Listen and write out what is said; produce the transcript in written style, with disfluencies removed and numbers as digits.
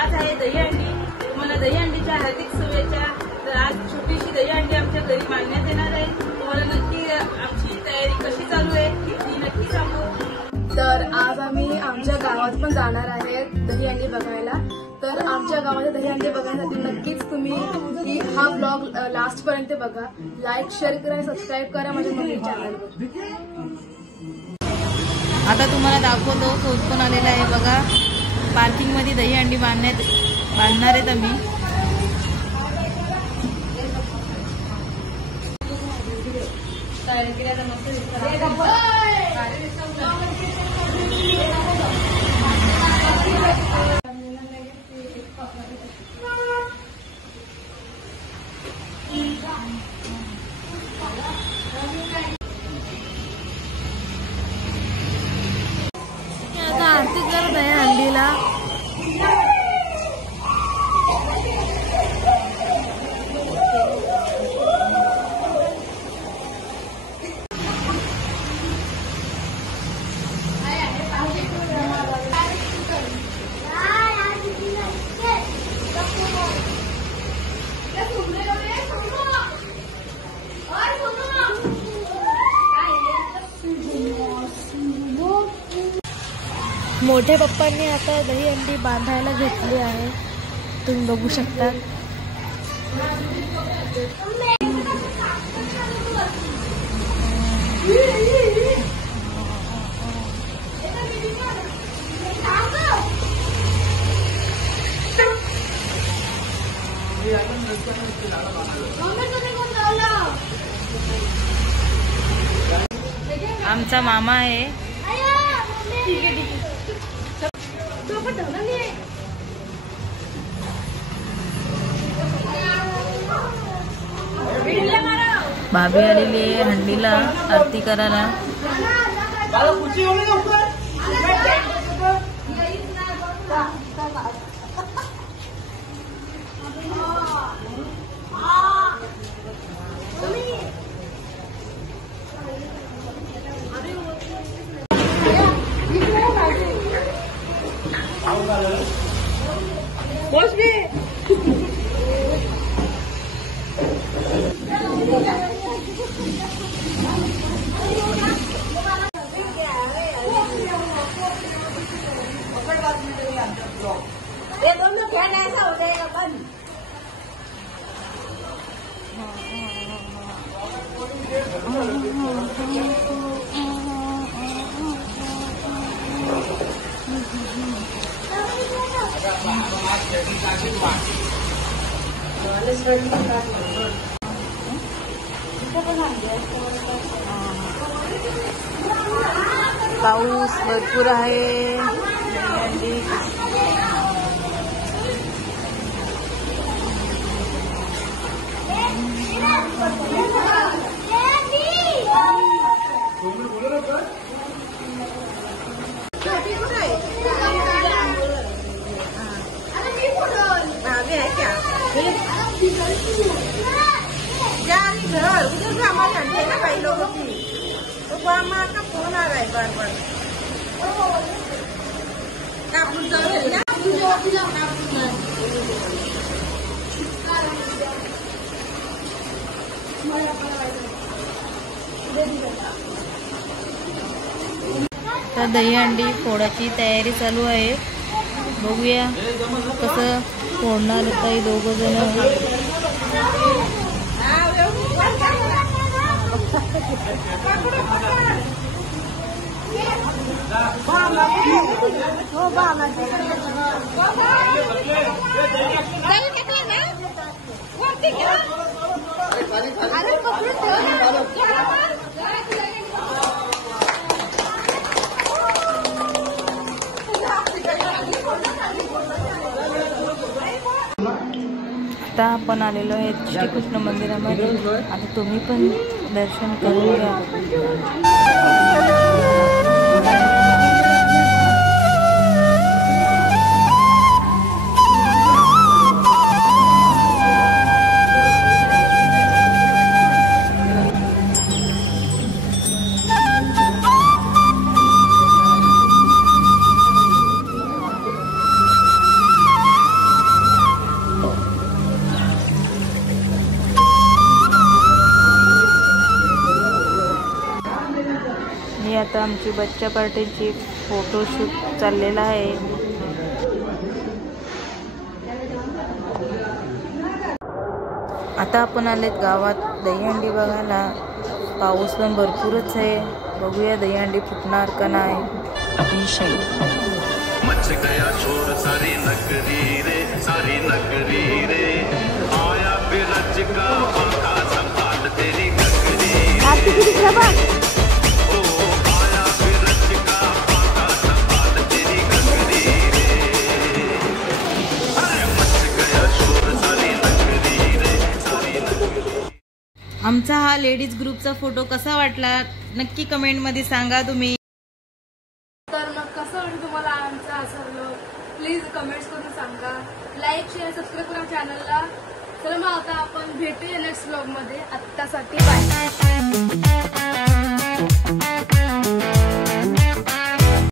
आज आहे दहीहंडी. तुम्हाला दहीहंडीच्या हार्दिक शुभेच्छा. तर आज छोटीशी दहीहंडी आमच्या घरी मांडण्यात येणार आहे. तुम्हाला नक्की आमची तयारी कशी चालू आहे ती नक्की सांगू. तर आज आम्ही आमच्या गावात पण जाणार आहे दहीहंडी बघायला. तर आमच्या गावाच्या दहीहंडी बघण्यासाठी नक्कीच तुम्ही हा ब्लॉग लास्ट पर्यंत बघा. लाईक, शेअर करा, सबस्क्राईब करा माझ्या मम्मी चॅनलवर. आता तुम्हाला दाखवतो कोण आलेला आहे बघा. पार्किंग मध्ये दहीहंडी बांधणार आहेत आम्ही. आता आरती करत आहे हंडीला. मोठे पप्पांनी आता दहीहंडी बांधायला घेतली आहे. तुम्ही बघू शकता. आमचा मामा आहे. भाभी आलेली आहे हंडीला आरती करायला. ये दोनों फैन ऐसा हो जाएगा बंद. पाऊस भरपूर आहे. घर उधर से हमारे हंडे ना कई लोगों की. तो मामा का फोन आ रहा है बार बार. कापून जाऊ ना. तर दहीहंडी फोडायची तयारी चालू आहे. बघूया कसं फोडणार होता दोघं जण. आता आपण आलेलो आहे श्रीकृष्ण मंदिरामध्ये. आता तुम्ही पण दर्शन करून घ्या. आता आमची बच्चा पार्टीची फोटोशूट चाललेला आहे. आता आपण आलेत गावात दहीहंडी बघायला. पाऊस पण भरपूरच आहे. बघूया दहीहंडी फुटणार का नाही. मच गया शोर सारी नगरी रे आया बिरज का पंखा संभाल तेरी गगरी ओ आया बिरज का पंखा संभाल तेरी गगरी रे अरे मच गया शोर सारी नगरी रे. आमचा हा लेडीज ग्रुपचा फोटो कसा वाटला नक्की कमेंट मध्ये सांगा तुम्ही. तर मग कसं वाटतं तुम्हाला आमचं असं प्लीज कमेंट्स करून सांगा. लाईक शेअर सबस्क्राईब करा चॅनलला. चला मग आता आपण भेटूया नेक्स्ट व्लॉग मध्ये. आत्तासाठी बाय.